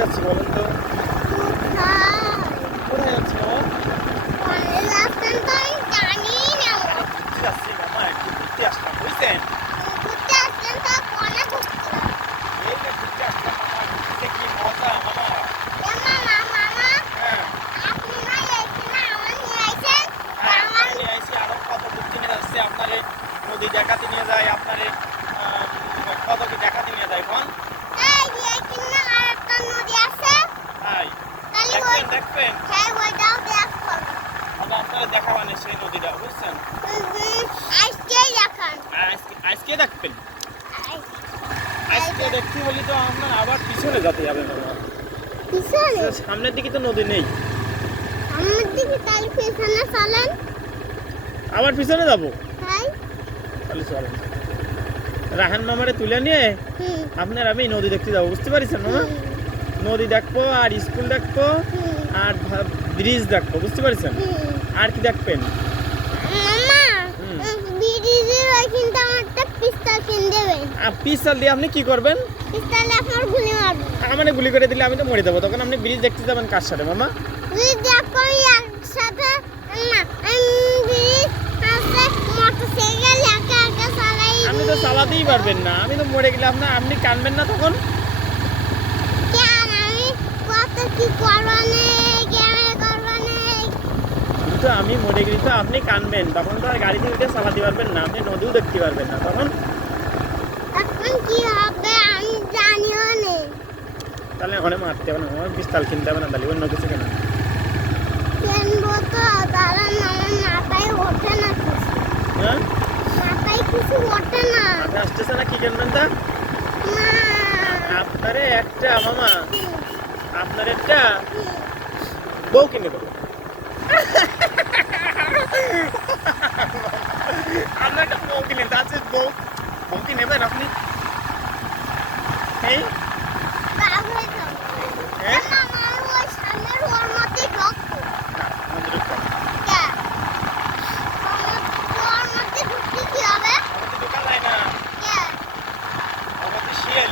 যাচ্ছি বলেন তো? কোথায় যাচ্ছি মামা? ঘুরতে যাচ্ছি মামা, একটু ঘুরতে আসলাম বুঝছেন? এই যে ঘুরতে আসলাম মামা, ঘুরতে কি মজা মামা। হ্যাঁ হ্যাঁ, আপনারা নিয়ে আইসি, আরো কত ঘুরতে নিয়ে যাচ্ছে, আপনারে নদী দেখাতে নিয়ে যায়, আপনারে কত কি দেখাতে নিয়ে যায় কোন? তাই দেখবেন দেখবেন, আমি আপনারা দেখাবানে সেই নদীটা বুঝছেন? আজকে দেখবেন, আজকে দেখতে হলে তো আপনার আবার পিছনে যেতে হবে মামা। সামনের দিকে তো নদী নেই, আবার পিছনে যাবো। তাহলে চলেন, রাহান মামারে তুলে নিয়ে আপনার আমি নদী দেখতে যাবো, বুঝতে পারছেন মামা? নদী দেখবো আর স্কুল দেখবো আর ব্রিজ দেখবো, বুঝতে পারছেন? আর কি দেখবেন? পিস্তল দিয়ে আপনি কি করবেন? আমার গুলি করে দিলে আমি তো মরে যাবো, তখন আপনি ব্রিজ দেখতে যাবেন কার সাথে মামা? আপনি তো চালাতেই পারবেন না, আমি তো মরে গেলে আপনি কানবেন না তখন? কিন্তু আমি মরে গেলে তো আপনি কানবেন, তখন তো আর গাড়িতে উঠে চালাতে পারবেন না, আপনি নদীও দেখতে পারবেন না তখন। কি হবে আমি জানিও না। তাহলে ওখানে মারতে হবে না, আমার পিস্তল কিনতে হবে না, তাহলে অন্য কিছু কেনা। কিনবো তো, দাঁড়ান আমার মাথায় ওঠে না কিছু। হ্যাঁ মাথায় কিছু ওঠে না। মাথায় আসতেছে না, কি কিনবেন তা? আপনারে একটা মামা, আপনার একটা বউ কিনে দেবো। আপনার একটা বউ কিনে দেবো, আছে বউ, বউ কি নেবেন আপনি? এই হ্যাঁ আমাদের একটু আমাদের দোকান নাই না, আমাদের শিয়াল।